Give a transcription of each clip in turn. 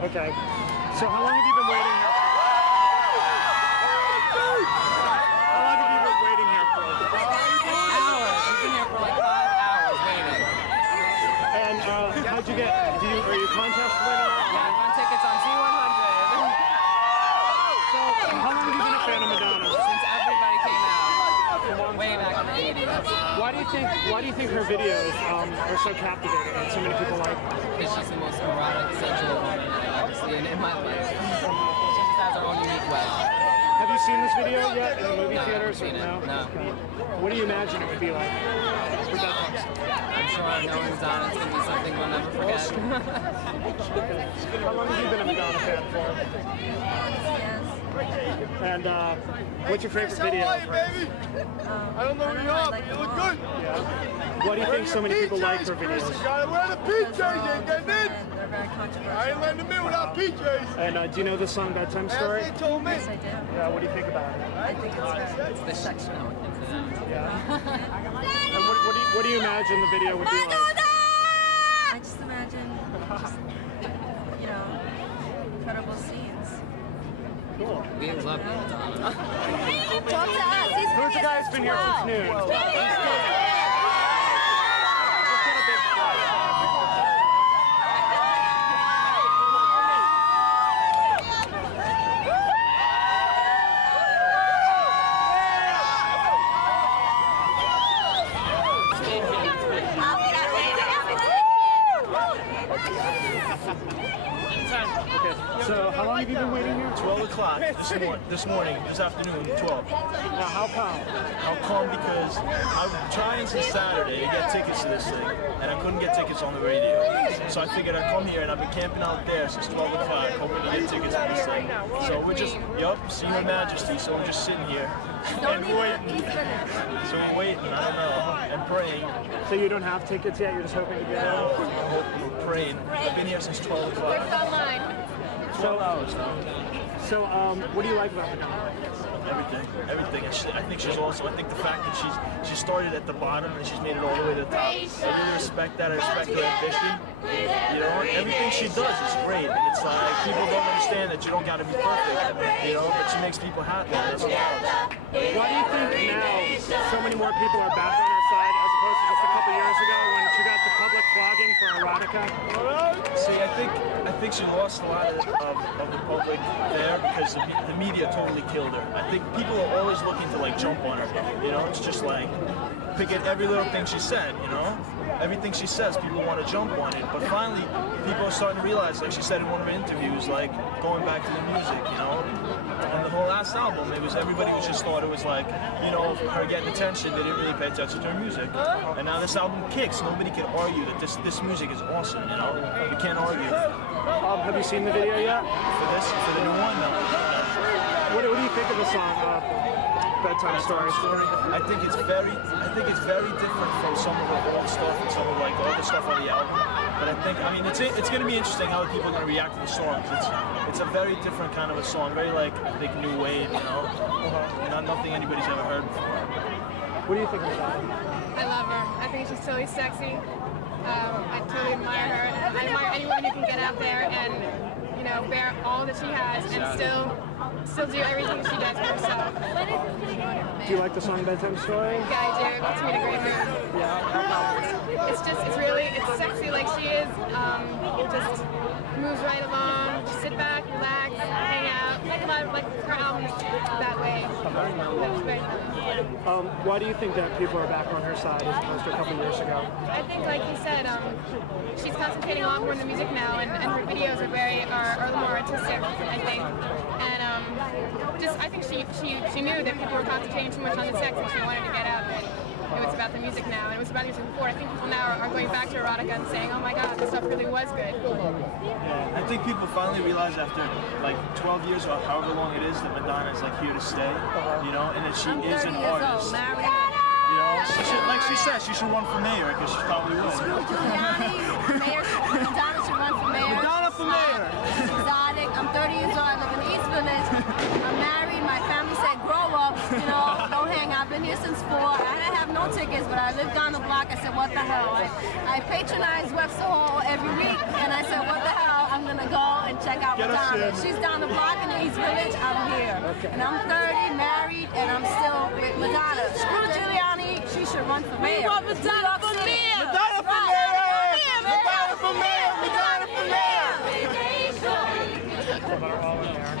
Okay. So how long have you been waiting? And how'd you get? Are you contest winner? So how long have you been a fan of Madonna? A long time. Why do you think her videos are so captivating and so many people like them? She's the most erotic seen in my life. She just has her own unique way. Have you seen this video yet in the movie theaters or no? No. Okay. What do you imagine it would be like for that time? I'm sure knowing Madonna is going to be something we'll never forget. How long have you been a Madonna fan for? And what's your favorite video? How are you, baby? I don't know who you are, but you look good. Yeah. Why do you think so many people like her videos? Chris, you gotta wear the PJs, you ain't getting in. I ain't letting them in without PJs. And do you know this song, Bedtime Story? As they told me. Yeah, what do you think about it? It's the shit show. Yeah. And what do you imagine the video would be like? Madonna! I just imagine, incredible scenes. Cool. We love Madonna. Talk to us. Who's the guy that's been here since noon? So how long have you been waiting here? 12 o'clock this morning, this afternoon, 12. Now how come? I'll come because I'm trying since Saturday to get tickets to this thing, and I couldn't get tickets on the radio. So I figured I'd come here, and I've been camping out there since 12 o'clock, hoping to get tickets to this thing. So we're just, seeing Her Majesty, so we're just sitting here and waiting. So we're waiting, I don't know, and praying. So you don't have tickets yet, you're just hoping to get in? Praying. I've been here since 12 o'clock. 12 hours now. So what do you like about Madonna? Everything. I think she's awesome. I think the fact that she started at the bottom and she's made it all the way to the top. I really respect that. I respect her ambition. Everything she does is great. It's like people don't understand that you don't gotta be perfect. But she makes people happy. Why do you think now so many more people are back on her side as opposed to a couple years ago when she got the public blogging for erotica? See, I think she lost a lot of the public there because the media totally killed her. I think people are always looking to jump on her. It's just like pick at every little thing she said. Everything she says, people want to jump on it. But finally, people are starting to realize, like she said in one of her interviews, like going back to the music. Her last album, everybody just thought it was like, her getting attention. They didn't really pay attention to her music. And now this album kicks. Nobody can argue that this music is awesome. You can't argue. Have you seen the video yet? This is the one now. What do you think of the song? Bedtime Story. I think it's very different from some of the old stuff and some of the older stuff on the album. And it's going to be interesting how people are going to react to the song. It's a very different kind of a song, very like they can be Wade, Not nothing anybody's ever heard before. What do you think of that? I love her. I think she's totally sexy. I totally admire her. And I admire anyone who can get out there and bear all that she has and still do everything she does for herself. Do you like the song Bedtime Story? Yeah, I do. It's my favorite. Yeah. It's it's sexy like she is. Just moves right along, just sit back, relax, hang out. Like a lot of her albums that way. Very mellow. Why do you think that people are back on her side after a couple years ago? I think, like you said, she's concentrating a lot more on the music now, and her videos are a little more artistic, I think. And I think she knew that people were concentrating too much on the sex, and she wanted to get out. It was about the music now, and it was about the music before. I think people now are going back to erotica and saying, "Oh my God, this stuff really was good." Yeah, I think people finally realize after like 12 years or however long it is that Madonna is like here to stay, you know, and that she I'm is 30 an years artist. old, married. Like she said, she should run for mayor because she probably will. Madonna should run for mayor. Madonna for mayor. It's exotic. I'm 30 years old. I live in the East Village. I'm married. My family said, grow up, you know, don't hang out. I've been here since 4. I didn't have no tickets, but I lived down the block. I said, what the hell? I patronize Webster Hall every week, and I said, what the hell? I'm going to go and check out Madonna. She's down the block in the East Village. I'm here. Okay. And I'm 30, married, and I'm still with Madonna. Screw Giuliani. She should run for mayor. We want Madonna for mayor. Madonna for mayor. Madonna for mayor. Madonna for mayor. That are all in there.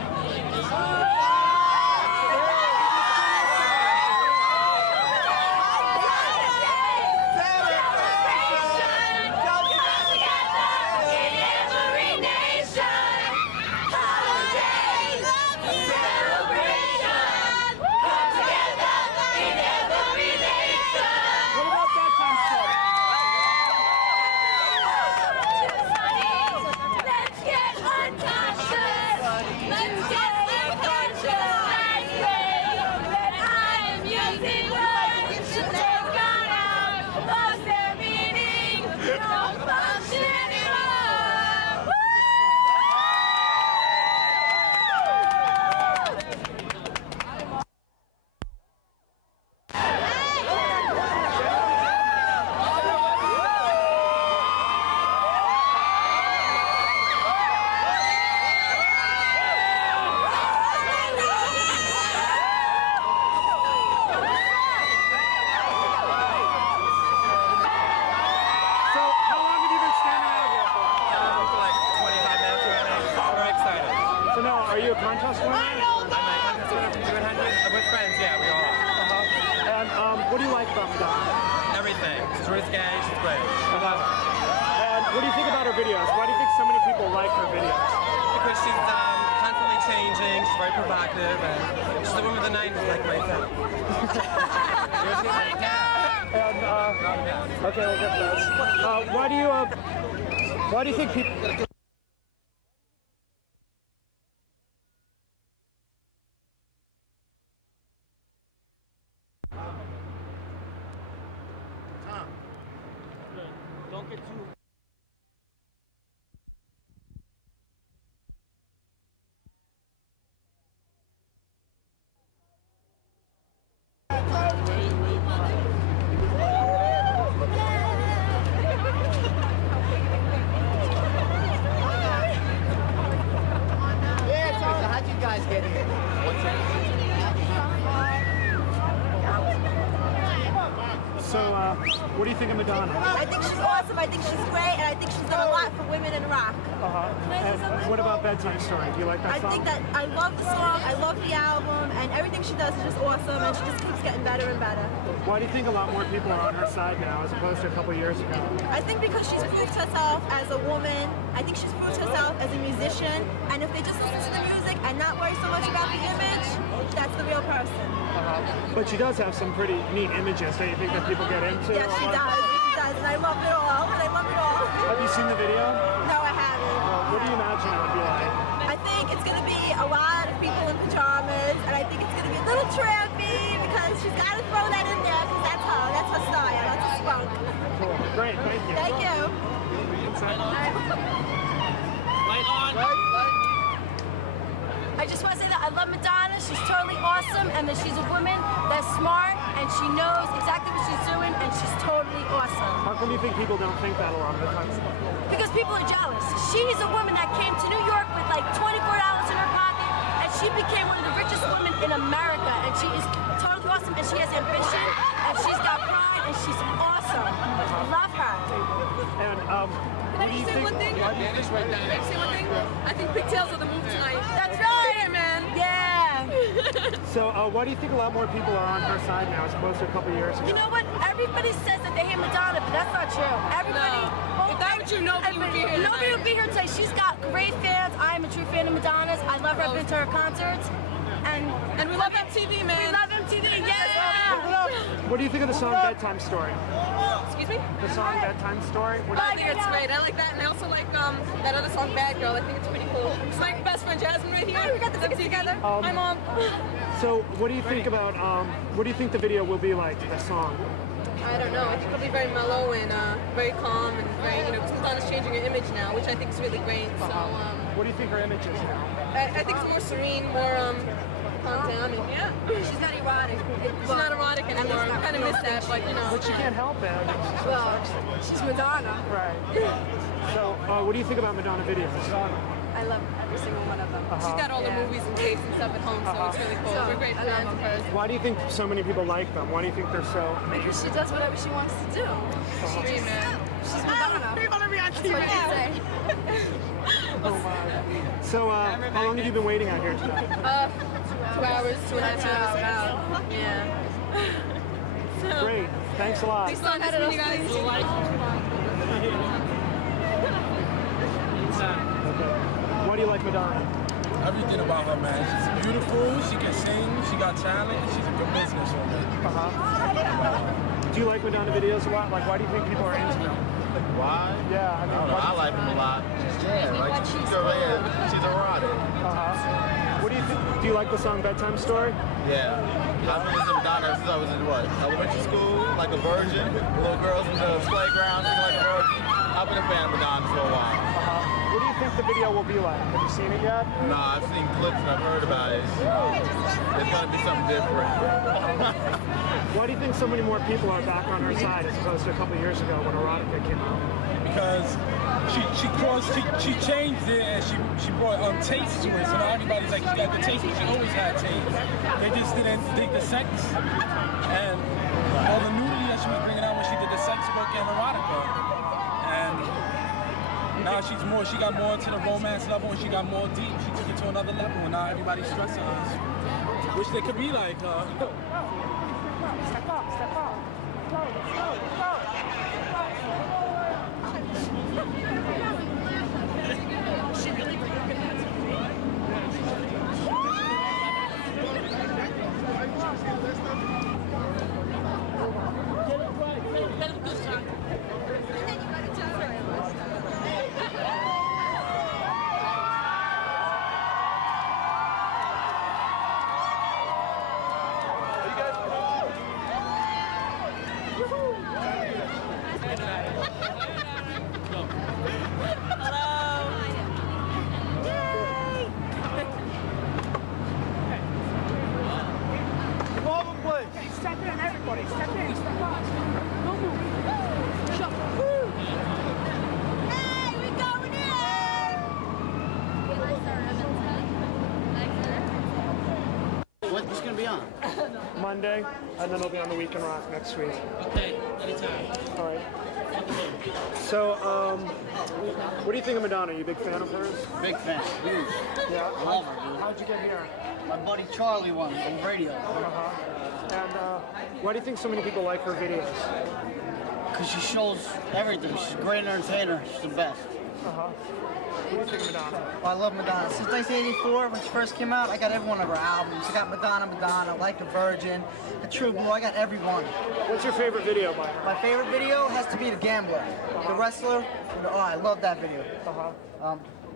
Everything. She's risque, she's great. I love her. And what do you think about her videos? Why do you think so many people like her videos? Because she's constantly changing, she's very provocative, and she's the woman of the night, like myself. And okay, we'll get this. Why do you think people? Don't get too. How'd you guys get here? So, what do you think of Madonna? I think she's awesome. I think she's great, and I think she's done a lot for women in rock. And what about Bedtime Story? Do you like that I song? think that I love the song, I love the album, and everything she does is just awesome, and she just keeps getting better and better. Why do you think a lot more people are on her side now as opposed to a couple years ago? I think because she's proved herself as a woman, I think she's proved herself as a musician, and if they just listen to the music and not worry so much about the image, that's the real person. But she does have some pretty neat images that you think that people get into. Yes, she does. She does, and I love it all, and I love it all. Have you seen the video? No, I haven't. What do you imagine it would be like? I think it's going to be a lot of people in pajamas, and I think it's going to be a little trampy because she's got to throw that in there because that's her style, that's her spunk. Cool. Great, thank you. Thank you. I just want to say that I love Madonna. She's totally awesome, and that she's a woman that's smart, and she knows exactly what she's doing, and she's totally awesome. How come you think people don't think that a lot of the time? Because people are jealous. She's a woman that came to New York with like $24 in her pocket, and she became one of the richest women in America, and she is totally awesome, and she has ambition, and she's got pride, and she's awesome. I love her. you say one thing? Can I say one thing? I think pigtails are the move tonight. That's right, man. Yeah. So, why do you think a lot more people are on her side now as opposed to a couple years ago? You know what? Everybody says that they hate Madonna, but that's not true. Everybody. No. If that were true, nobody would be here tonight. Nobody would be here today. She's got great fans. I'm a true fan of Madonna's. I love her. I've been to her concerts. And we love MTV, man. We love MTV. Yeah. What do you think of the song Bedtime Story? Excuse me? The song Bedtime Story? What do I you think it's great. I like that, and I also like that other song, Bad Girl. I think it's pretty cool. It's my best friend Jasmine right here. Hey, we got the tickets together. Hi, Mom. So, what do you think about? What do you think the video will be like? The song? I don't know. I think it'll be very mellow and very calm and very, because Madonna's changing her image now, which I think is really great. So, What do you think her image is now? I think it's more serene, more calm down. Yeah. She's not erotic. She's not erotic anymore. We kind of miss that, but you know. But she can't help it. She's so sexy. She's Madonna. Right. So, what do you think about Madonna videos? I love every single one of them. She's got all the movies and tapes and stuff at home, so it's really cool. We're great fans of hers. Why do you think so many people like them? Why do you think they're so amazing? She does whatever she wants to do. She's great, man. She's Madonna. People are reacting. Oh my. So, how long have you been waiting out here tonight? 2 hours, 2.5 hours. Yeah. So, Great. Thanks a lot. thanks a lot, you guys. Why do you like Madonna? Everything about her, man. She's beautiful, she can sing, she got talent, and she's a good businesswoman. Do you like Madonna videos a lot? Like, why do you think people are into them? Why? Yeah, I mean, I like them a lot. Yeah, like she's erotic. What do you think? Do you like the song Bedtime Story? Yeah. I've been listening to Madonna since I was in what? Elementary school, like a virgin. Little girls in the playground, like a virgin. I've been a fan of Madonna for a while. What do you think the video will be like? Have you seen it yet? No, I've seen clips and I've heard about it. It's gonna be something different. Why do you think so many more people are back on her side as opposed to a couple of years ago when Erotica came out? Because she changed it and she brought taste to it. So now everybody's like, she got the taste, but she always had taste. They just didn't dig the sex and all the nudity that she was bringing out when she did the sex work in Erotica. And now she got more into the romance level and she got more deep. She took it to another level and now everybody's stressing us. Wish they could be like her. Step up, step up. Step in, everybody. Step in, step up. Don't move. Shut up. Hey, we going in! What's going to be on? Monday, and then it'll be on the Weekend Rock next week. Okay, anytime. All right. So, what do you think of Madonna? Are you a big fan of hers? Big fan. Huge. Yeah. How'd you get here? My buddy Charlie won on the radio. And why do you think so many people like her videos? Because she shows everything. She's a great entertainer. She's the best. What do you think of Madonna? I love Madonna. Since 1984, when she first came out, I got every one of her albums. I got Madonna, Like a Virgin, The True Blue. I got every one. What's your favorite video by her? My favorite video has to be The Gambler. The wrestler. I love that video.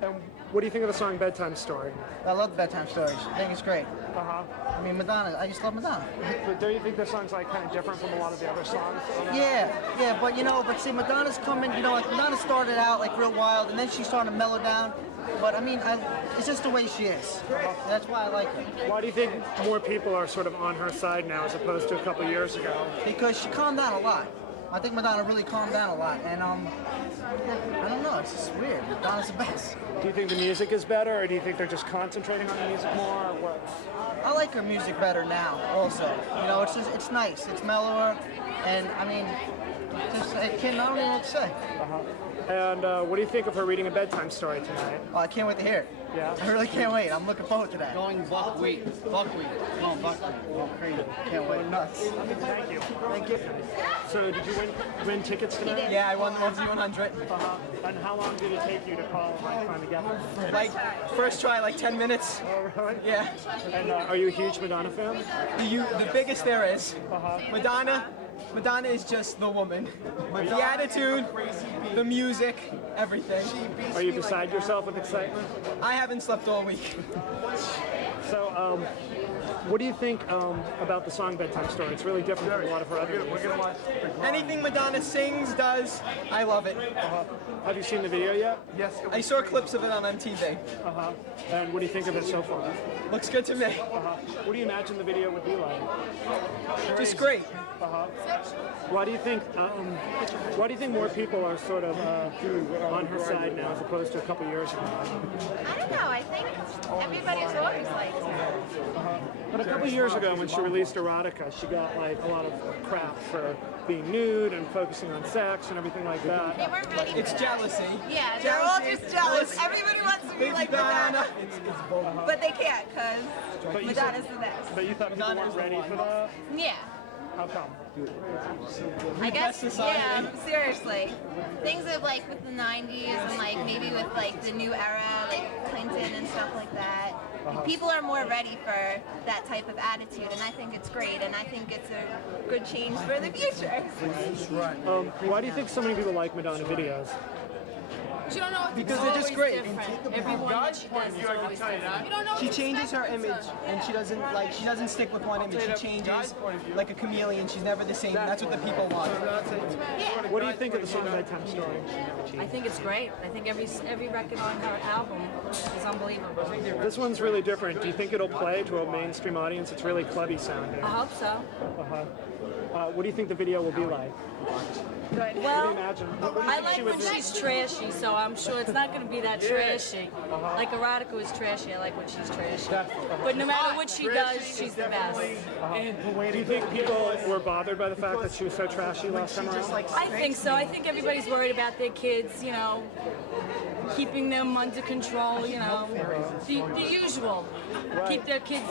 And what do you think of the song Bedtime Story? I love the Bedtime Stories. I think it's great. I mean, Madonna, I just love Madonna. But don't you think this song's like kind of different from a lot of the other songs? Yeah, but see, Madonna's coming, like Madonna started out like real wild, and then she started to mellow down. But I mean, it's just the way she is. That's why I like her. Why do you think more people are sort of on her side now as opposed to a couple years ago? Because she calmed down a lot. I think Madonna really calmed down a lot, and I don't know, it's just weird. Madonna's the best. Do you think the music is better, or do you think they're just concentrating on the music more, or what? I like her music better now, also. It's nice, it's mellower, and I mean, I cannot know what to say. And what do you think of her reading a bedtime story tonight? Oh, I can't wait to hear it. Yeah? I really can't wait. I'm looking forward to that. Going buckwheat. Buckwheat. Come on, buckwheat. Oh, crazy. Can't wait. Nuts. Thank you. Thank you. So did you win tickets tonight? Yeah, I won the 100. And how long did it take you to call and like, finally get them? First try, like 10 minutes. Oh, really? Yeah. And are you a huge Madonna fan? The biggest there is. Madonna is just the woman. The attitude, the music, everything. Are you beside yourself with excitement? I haven't slept all week. So, what do you think about the song Bedtime Story? It's really different from a lot of her other. We're gonna watch the grind. Anything Madonna sings, does, I love it. Have you seen the video yet? Yes, it was I saw crazy. clips of it on MTV. And what do you think of it so far? Looks good to me. What do you imagine the video would be like? It's great. Why do you think? Why do you think more people are sort of on her side now, as opposed to a couple years ago? I don't know. I think everybody's always like. But a couple years ago, when she released Erotica, she got like a lot of crap for being nude and focusing on sex and everything like that. They weren't ready. It's jealousy. Yeah, they're all just jealous. Everybody wants to be like Madonna, It's both. but they can't because But you said, Madonna's the best. but you thought people weren't ready for that. Yeah. How come? I guess, society. yeah, seriously. Things of like with the 90s and like maybe with like the new era, like Clinton and stuff like that. People are more ready for that type of attitude, and I think it's great, and I think it's a good change for the future. Why do you think so many people like Madonna videos? You don't know what Because it's just great. From Guy's point of view, I can tell you that. You don't know what She to changes expect her from image, and she doesn't stick with one image. She changes like a chameleon. She's never the same. That's what the people want. What do you think of the song Bedtime Story? I think it's great. I think every record on her album is unbelievable. This one's really different. Do you think it'll play to a mainstream audience? It's really clubby sounding. I hope so. What do you think the video will be like? Good. What do you Well, imagine? What do you I think like she would when do? she's trashy, so I'm sure it's not going to be that trashy. Like Erotica was trashy. I like when she's trashy. But no matter what she does, she's the best. Do you think people were bothered by the fact that she was so trashy last time around? I think so. I think everybody's worried about their kids, you know, keeping them under control, you know, the usual. Keep their kids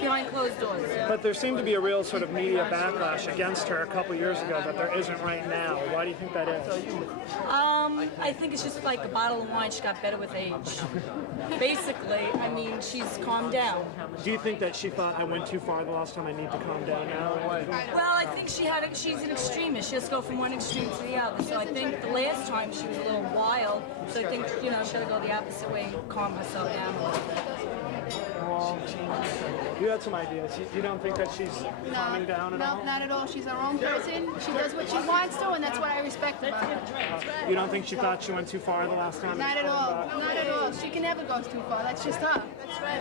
behind closed doors. But there seemed to be a real sort of media backlash against her a couple years ago, but there isn't right now. Why do you think that is? I think it's just like a bottle of wine. She got better with age. Basically, I mean, she's calmed down. Do you think that she thought I went too far the last time, I need to calm down now? Well, I think she's an extremist. She has to go from one extreme to the other. So I think the last time she was a little wild. So I think, you know, she had to go the opposite way and calm herself down a little bit. You had some ideas. You don't think that she's calming down at all? No, not at all. She's her own person. She does what she wants to, and that's what I respect about her. You don't think she thought she went too far the last time? Not at all. Not at all. She can never go too far. That's just her.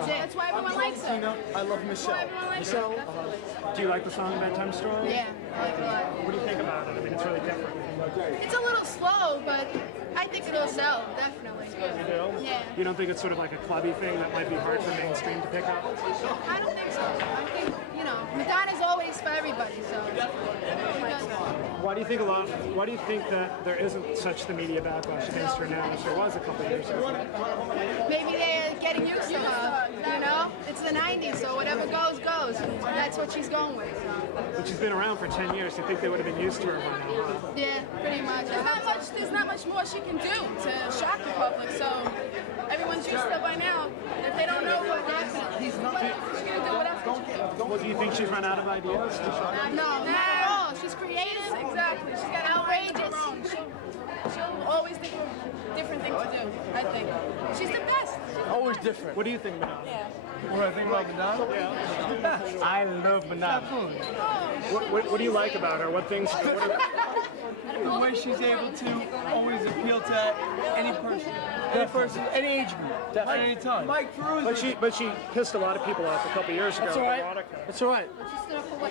That's why everyone likes her. I love Michelle. Michelle, do you like the song Bedtime Story? Yeah, I like it a lot. What do you think about it? I mean, it's really different. It's a little slow, but I think it'll sell, definitely. You do? Yeah. You don't think it's sort of like a clubby thing that might be hard for mainstream to pick up? I don't think so. I think, you know, Madonna's always for everybody, so. Why do you think why do you think that there isn't such the media backlash against her now as there was a couple of years ago? Maybe they're getting used to her, you know? It's the 90s, so whatever goes, goes. And that's what she's going with. But she's been around for 10 years. I think they would have been used to her by now. Yeah, pretty much. There's not much more she can do to shock the public, so everyone's used to it by now. If they don't know what's happening. Well, do you think she's run out of ideas to shock them? No, not at all. She's creative, outrageous. Always different thing to do, I think. She's the best. Always different. What do you think, Madonna? Yeah. You like I love Madonna. What do you like about her? What things she's different? The way she's able to always appeal to any person, any age group, definitely any time. Mike Ferruzzi. But she pissed a lot of people off a couple years ago. That's all right. Erotica. That's all right. Why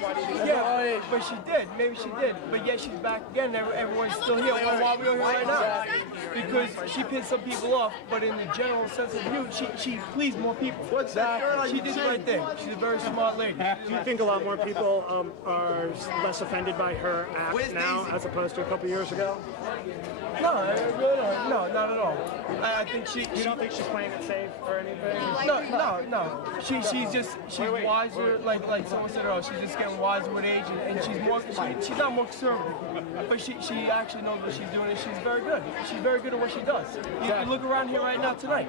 But she did. Maybe she did. But yet she's back again. Everyone's still here. Because she pissed some people off, but in the general sense of she pleased more people. What's that? She did it right there. She's a very smart lady. Do you think a lot more people are less offended by her act now as opposed to a couple years ago? No, not at all. I think she. You don't think she's playing it safe or anything? No. She's wiser. Like someone said earlier, she's just getting wiser with age, and she's not more conservative, but she actually knows what she's doing, and she's very good. She's very good at what she does. You look around here right now tonight.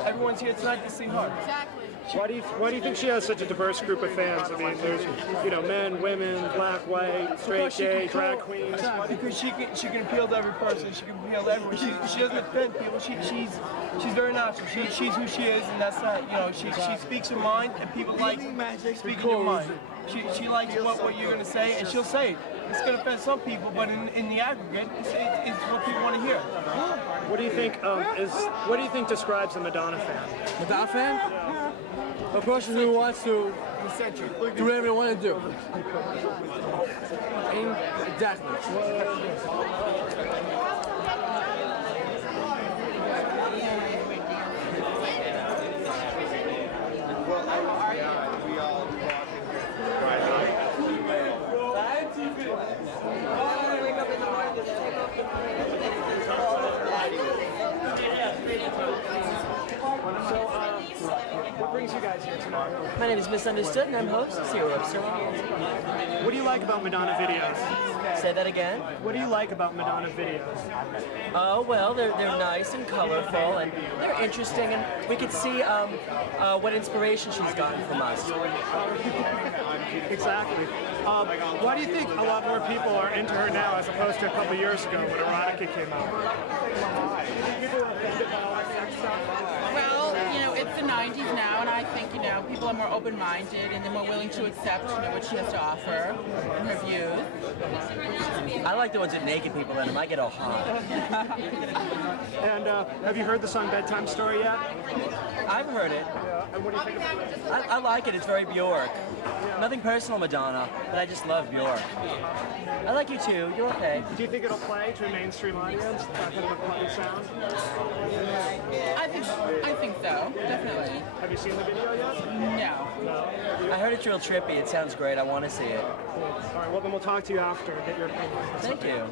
Everyone's here tonight to see her. Exactly. Why do you think she has such a diverse group of fans on TV? You know, men, women, black, white, Because she can drag queens. Because she can appeal to every person. She can appeal to everyone. She doesn't fit. She's very natural. She's who she is, and that's not. You know, she speaks her mind, and people like speaking her mind. She likes what you're going to say, and she'll say it. It's going to offend some people, but in the aggregate, it's what people want to hear. What do you think? What do you think describes a Madonna fan? Madonna fan? Yeah. The person who wants to do whatever they want to do. We all What brings you guys here tonight? My name is Misunderstood and I'm host Serious. What do you like about Madonna videos? Say that again. What do you like about Madonna videos? Oh, well, they're nice and colorful and they're interesting, and we can see what inspiration she's getting from us. Exactly. Why do you think a lot more people are into her now as opposed to a couple years ago when her album came out? Do you think people were offended by all that sex stuff? Well, it's the 90s now, and I think, people are more open-minded and they're more willing to accept, what she has to offer, her views. I like the ones that naked people in them. I get all hot. And have you heard the song Bedtime Story yet? I've heard it. Yeah. And what do you think of it? I like it. It's very Bjork. Nothing personal, Madonna, but I just love Bjork. I like you too. You're okay. Do you think it'll play to a mainstream audience? That kind of a clubby sound? I think so, definitely. Have you seen the video yet? No. No? Have you? I heard it's real trippy. It sounds great. I want to see it. Cool. All right, well then we'll talk to you after and get your opinion. Thank you.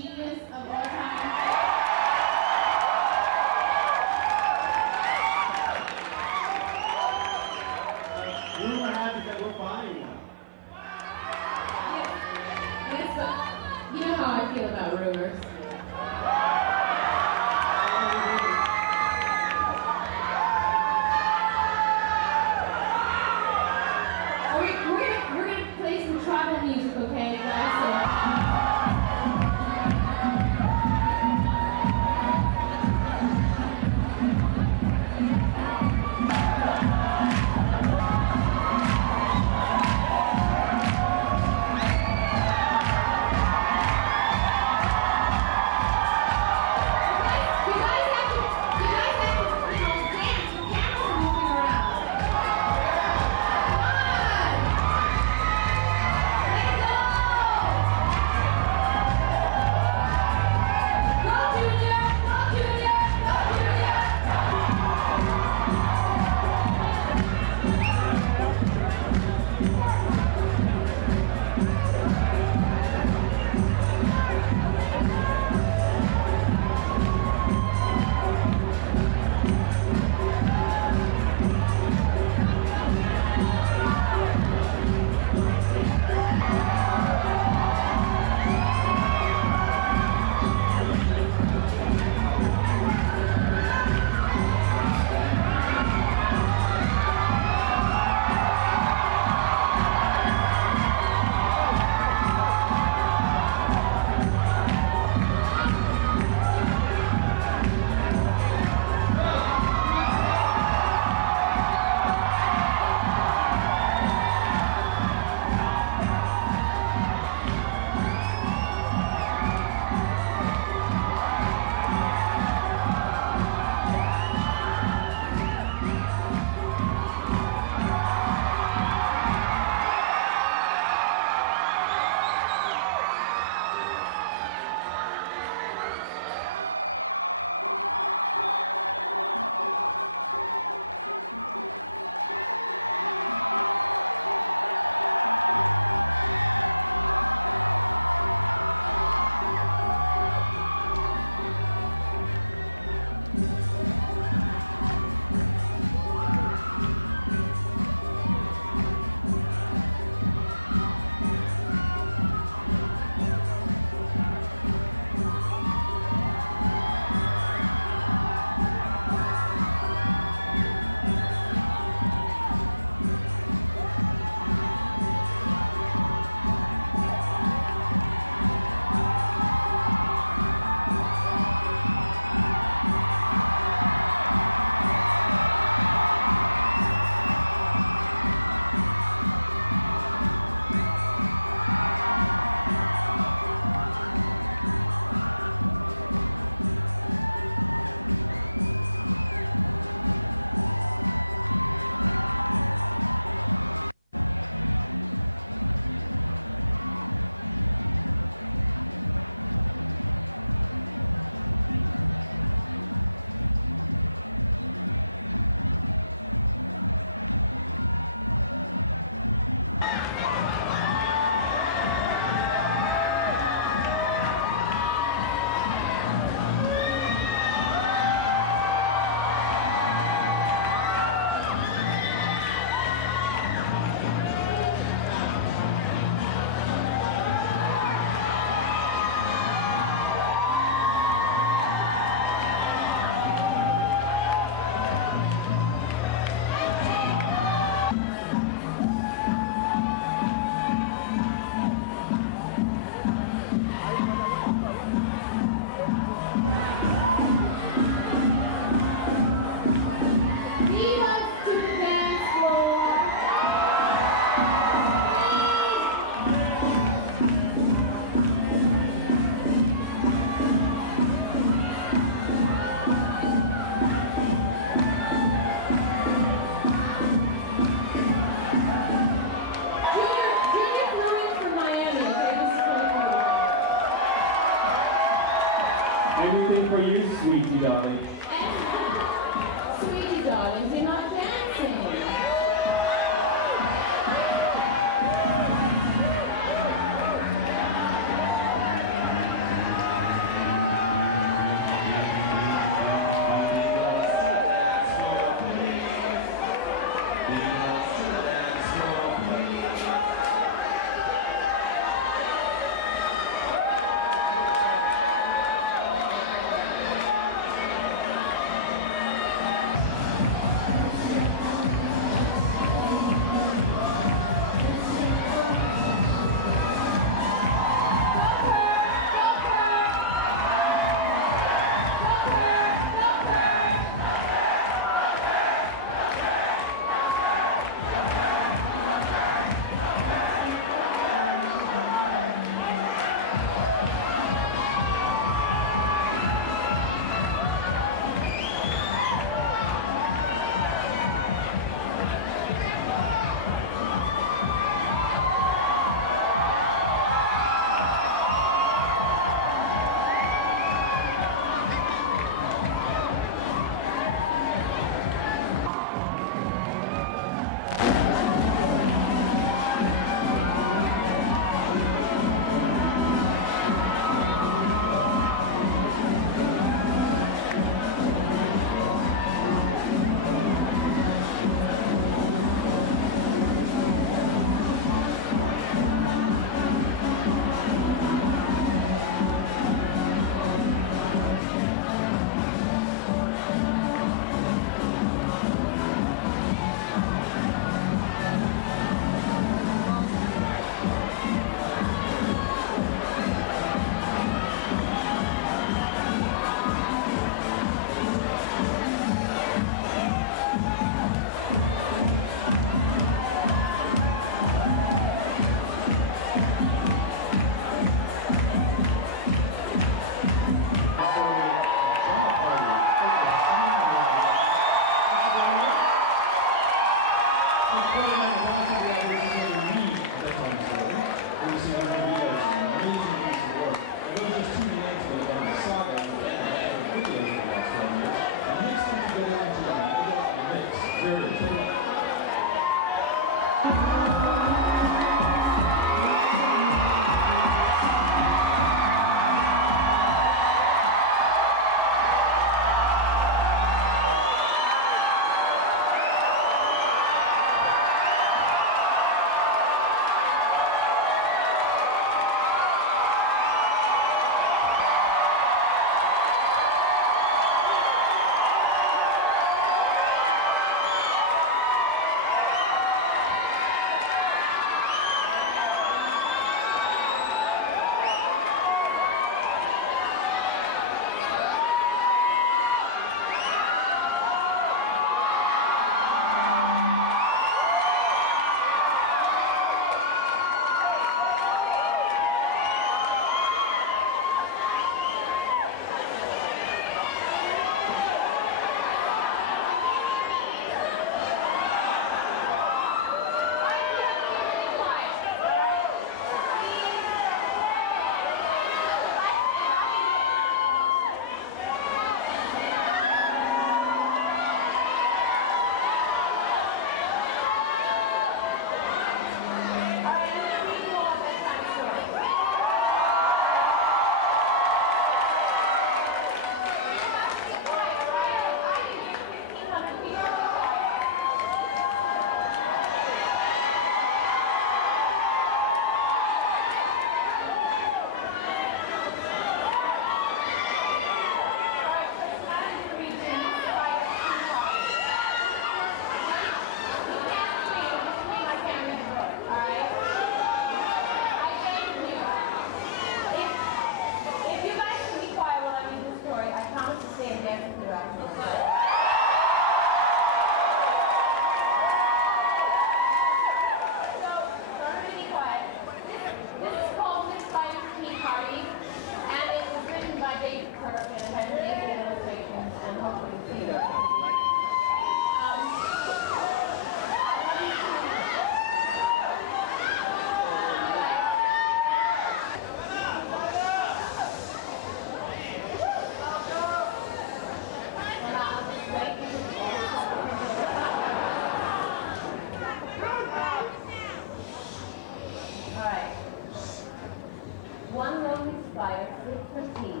One lonely spider sipped her tea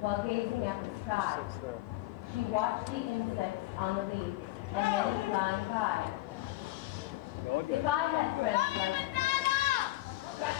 while gazing at the sky. She watched the insects on the leaves and many flying by. If I had friends like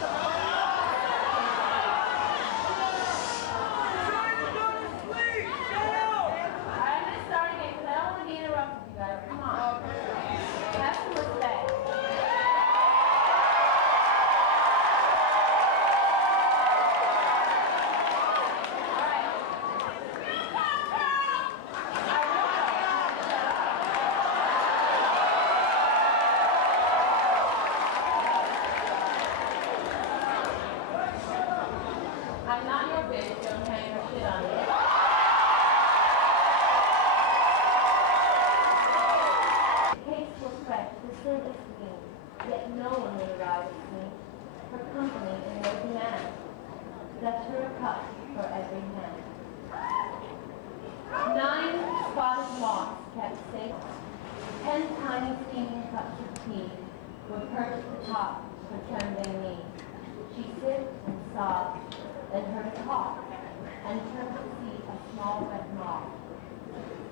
I'm not your bitch, don't hang your shit on me. The cakes were fresh, the service clean, yet no one would arrive at me. Her company in no demand. Left her a cup for every hand. 9 spotted moths kept safe. 10 tiny steaming cups of tea were perched atop her trembling knee. She sipped and sobbed, then heard a cough, and turned to see a small red moth.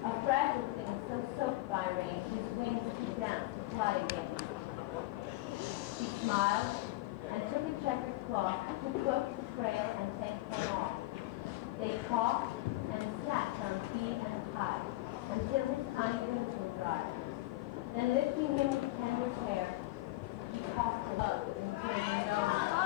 A fragile thing so soaked by rain, whose wings too damp to fly again. She smiled, and took a checkered cloth to cook the frail and thankful moth. They talked and sat on tea and pie, until his tiny wings were dry. Then lifting him with tender care, she tossed him up until he knows.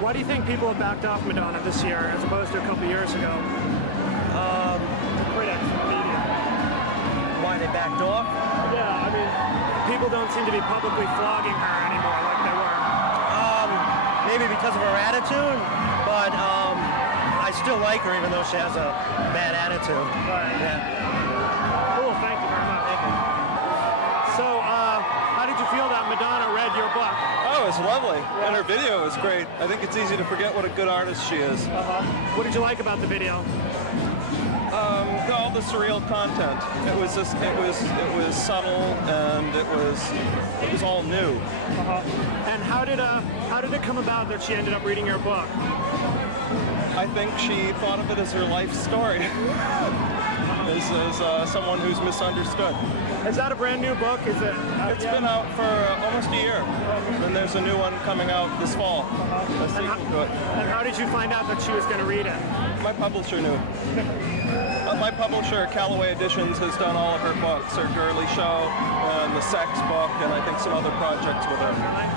Why do you think people have backed off Madonna this year as opposed to a couple years ago? Critics and media. Why they backed off? Yeah, I mean, people don't seem to be publicly proud. Maybe because of their attitude, but I still like her even though she has a bad attitude. Cool, thank you. So, how did you feel about Madonna read your book? Oh, it was lovely. Her video was great. I think it's easy to forget what a good artist she is. What did you like about the video? All the surreal content. It was subtle and it was all new. And how did it come about that she ended up reading your book? I think she thought of it as her life story. As someone who's misunderstood. Is that a brand new book? Is it out It's yet? been out for almost a year. There's a new one coming out this fall. A sequel. How did you find out that she was going to read it? My publisher did. My publisher, Callaway Editions, has done all of her books, her Girly Show, the Sex Book, and some other content. Oh, really?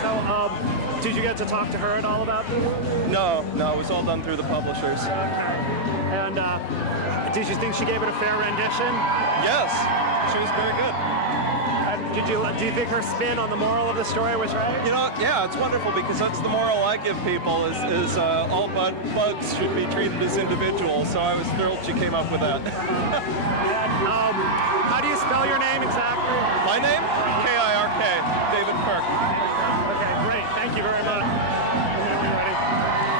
So, did you get talk to her at all about this? No, it was all done through the publishers. Okay. And did you think she gave it a fair rendition? Yes, she was very good. And do you think her spin on the moral of the story was right? You know, yeah, it's wonderful because that's the moral I give people is all bugs should be treated as individuals. So I was thrilled she came up with that. My name? K-I-R-K. David Kirk. Great, thank you very much.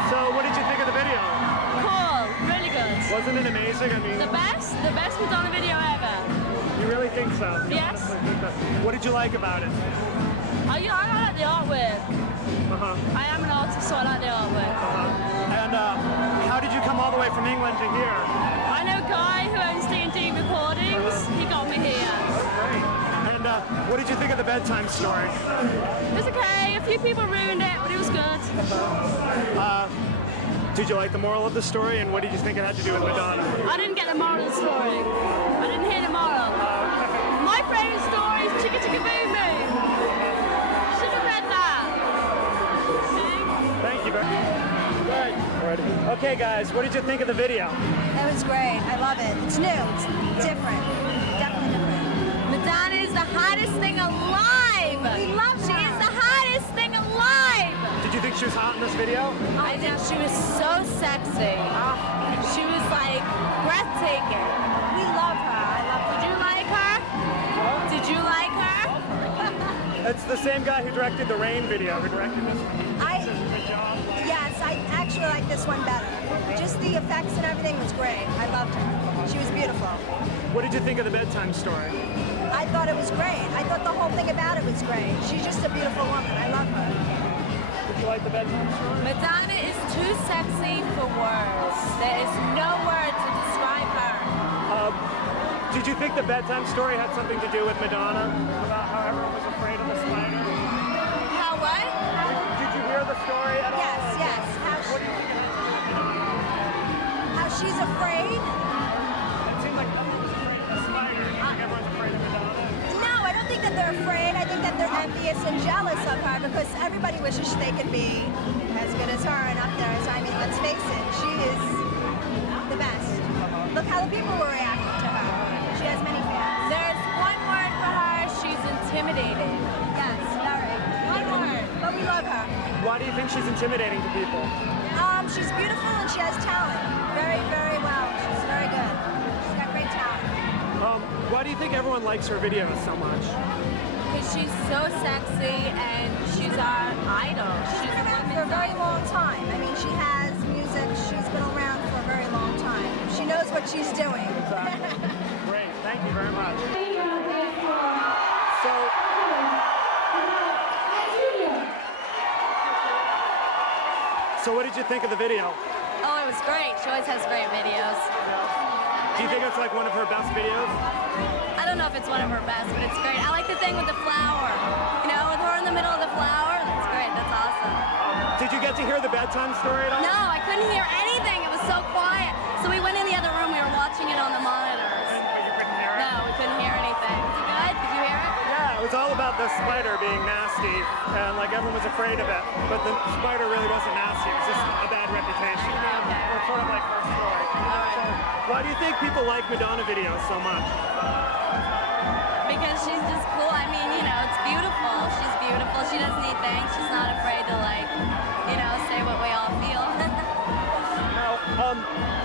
So what did you think of the video? Wasn't it amazing? I mean, The best video ever. you really think so? Yes. What did you like about it? Oh, yeah, I had the art with. I am an artist, so I like the art. And how did you come all the way from England to here? I know a guy who owns D&D recordings. He got me here. And what did you think of the bedtime story? Okay, a few people ruined it, but it was good. Did you like the moral of the story, and what did you think it had to do with Madonna? I didn't get the moral of the story. I didn't get the moral. My favorite story is amazing. Should have read that. Okay, guys, what did you think of the video? It was great. I love it. It's new. Madonna is the hottest thing alive. Love she is the hottest thing alive. Did she talk in this video? Oh yeah, she was so sexy. Like breathtaking. Do you like her? Do you like her? It's the same guy who directed the Rain video, who directed this one. Do you think he does a good job? Like, Yes, I actually like this one better. oh, really? The effects and everything was great. I love it. What did you think of the bedtime story? I thought it was great. I thought the whole thing about it was great. She's just a beautiful woman. Did you like the bedtime story? Madonna is too sexy for words. There is no words to describe her. Did you think the bedtime story had something to do with Madonna? About how everyone was afraid of the spider? How what? Did you hear the story at all? Like, Yes. what do you think it had to do with Madonna? She's afraid. It seemed like everyone was afraid of the spider. Do you think everyone's afraid of Madonna? No, I don't think that they're afraid. I think that they're envious and jealous of her because everybody wishes they could be as good as her. And I think, let's face it, she is the best. Look how the people were reacting. There's one word for her. She's intimidating. Yes, very. One word. But we love her. Why do you think she's intimidating to people? She's beautiful and she has talent. Very, very well. She's got great talent. Why do you think everyone likes her videos so much? She's so sexy and she's our idol. She's been around for a very long time. I mean, she has music. She's been around for a very long time. She knows what she's doing. Exactly. Great. Thank you very much. So what did you think of the video? Oh, it was great. She always has great videos. Yeah. And I then, think it's like one of her best videos. I don't know if it's one of her best, but it's great. I like the thing with the flower. You know, with her in the middle of the flower. That's great. That's awesome. Did you get to hear the bedtime story at all? No, I couldn't hear anything. It was so quiet. So we went in the other room. We were watching it on the monitor. But you couldn't hear it? No, we couldn't hear anything. Was it good? Yeah, it was all about the spider being nasty, and like everyone was afraid of it. But the spider really wasn't nasty. It's just a bad reputation. It's sort of my first story. So why do you think people like Madonna videos so much? Because she's just cool. I mean, she's beautiful. She doesn't need men. She's not afraid to, like, you know, say what we all feel. Well,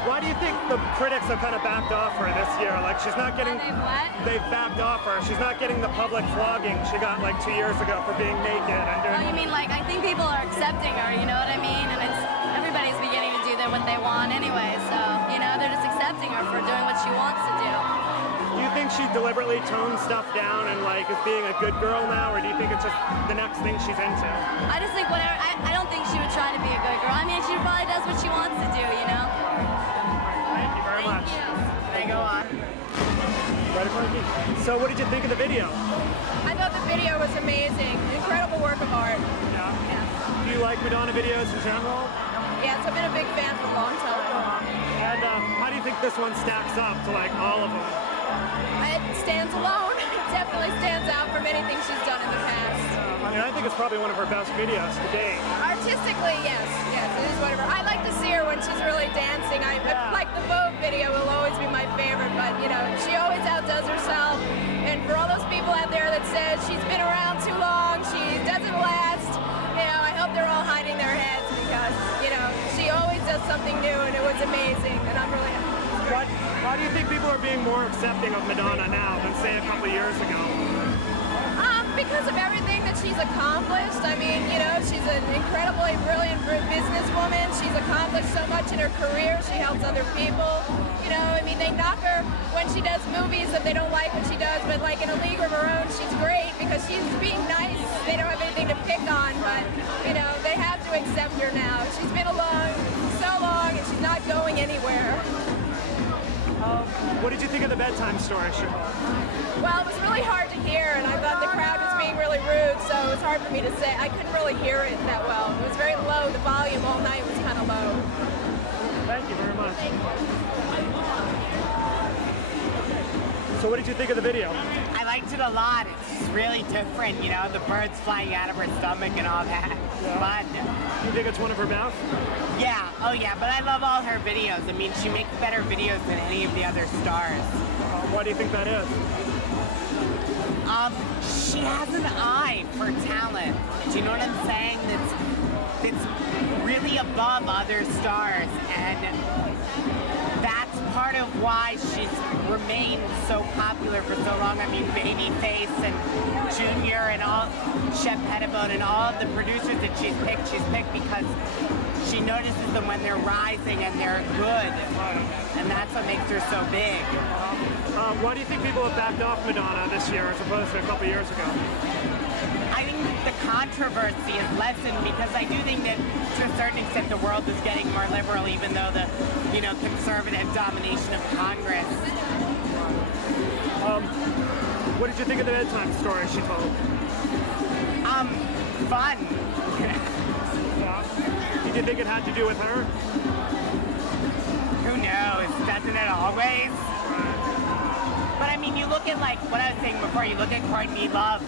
why do you think the critics have kind of backed off her this year? Like she's not getting. Why they what? They've backed off her. She's not getting the public flogging she got like 2 years ago for being naked and Oh, doing. you mean like I think people are accepting her, you know what I mean? Everybody's beginning to do what they want anyway, so you know they're just accepting her for doing what she wants to do. Do you think she deliberately toned stuff down and like is being a good girl now, or do you think it's just the next thing she's into? I just think whatever. I don't think she would try to be a good girl. I mean, she probably does what she wants to do, you know. Thank you very much. Thank you. Can I go on? So what did you think of the video? I thought the video was amazing. Incredible work of art. Yeah. Do you like Madonna videos in general? Yes, I've been a big fan for a long time. And how do you think this one stacks up to like all of them? It stands alone. It definitely stands out from anything she's done in the past. Yeah, I mean, I think it's probably one of her best videos to date. Artistic think it's one of her best? Yeah, oh yeah, but I love all her videos. I mean, she makes better videos than any of the other stars. Why do you think that is? She has an eye for talent. You know what I'm saying? That's really above other stars, and that's part of why she's remained so popular for so long. I mean, Babyface and Junior and all, Chef Hedibone and all of the producers that she's picked because she notices them when they're rising and they're good. And that's what makes her so big. Why do you think people have backed off Madonna this year as opposed to a couple years ago? I think the controversy is lessened because I do think that to a certain extent the world is getting more liberal, even though the conservative domination of Congress. What did you think of the bedtime story she told? Fun. Yeah. Do you think it had to do with her? Who knows? Doesn't it always? But I mean, you look at like what I was saying before, you look at Courtney Love.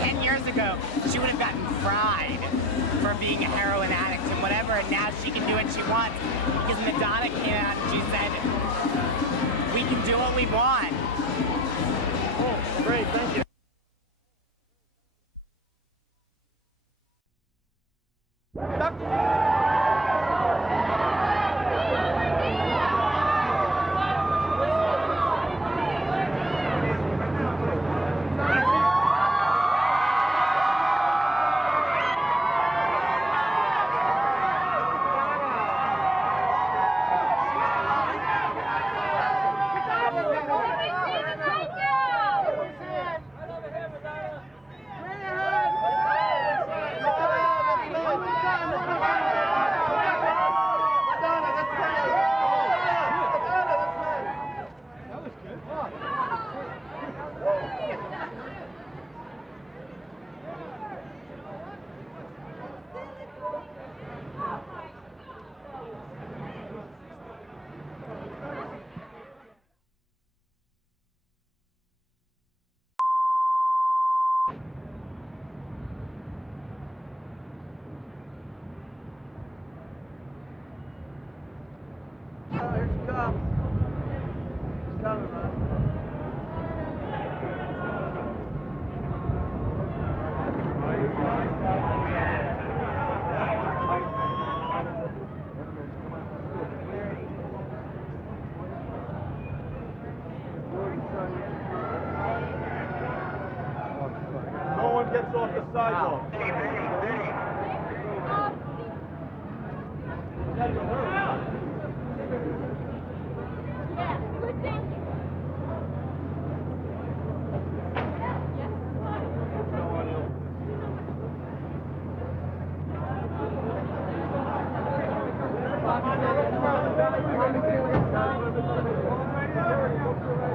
10 years ago, she would have gotten fried for being a heroin addict or whatever, and now she can do what she wants. Because Madonna can. She said, we can do what we want. Cool. Great. Thank you. Gets off the sidewalk.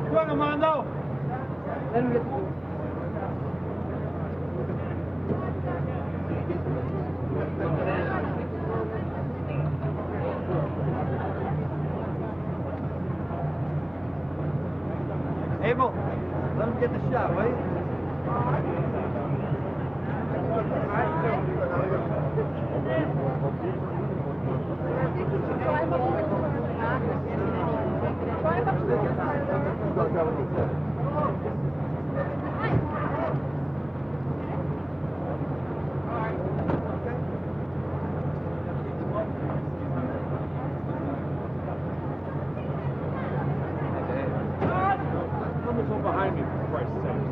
Come on, Armando. Let him get the Abel, let him get the shot, will you? Behind me, for Christ's sake.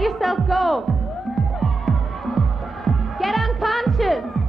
Let yourself go. Get unconscious.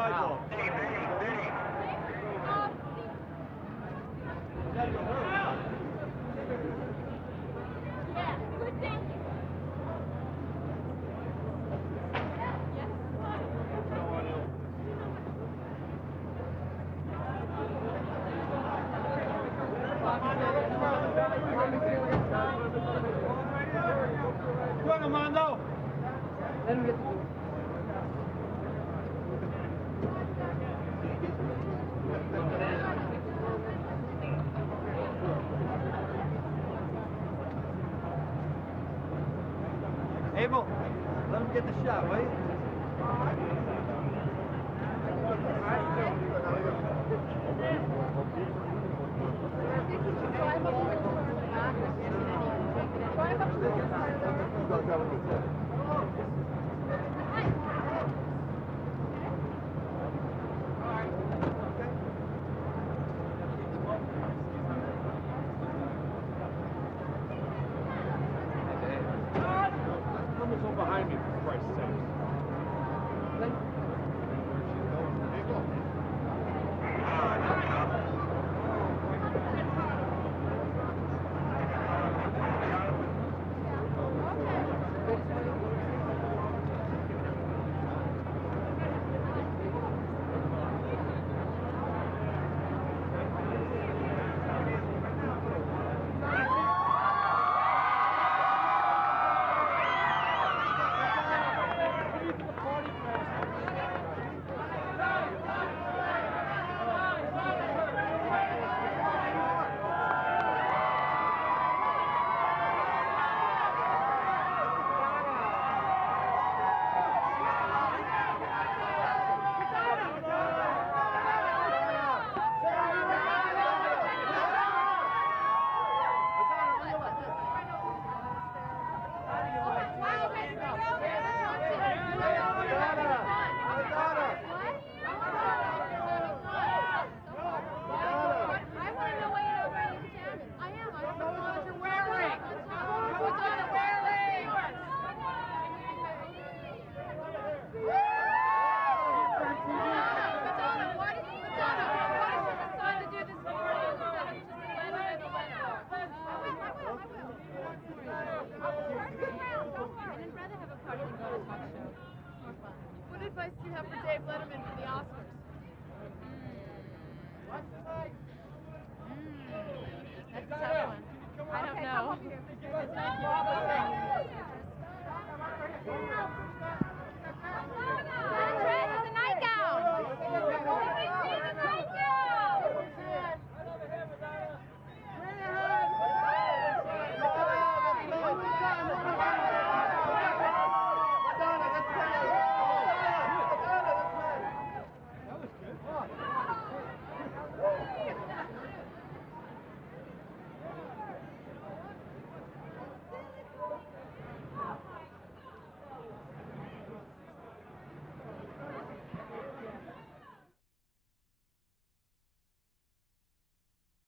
sidewalk. Good, Armando. Let him get the Abel, let him get the shot, will you? Someone's on behind me, for Christ's sake. What advice do you have for Dave Letterman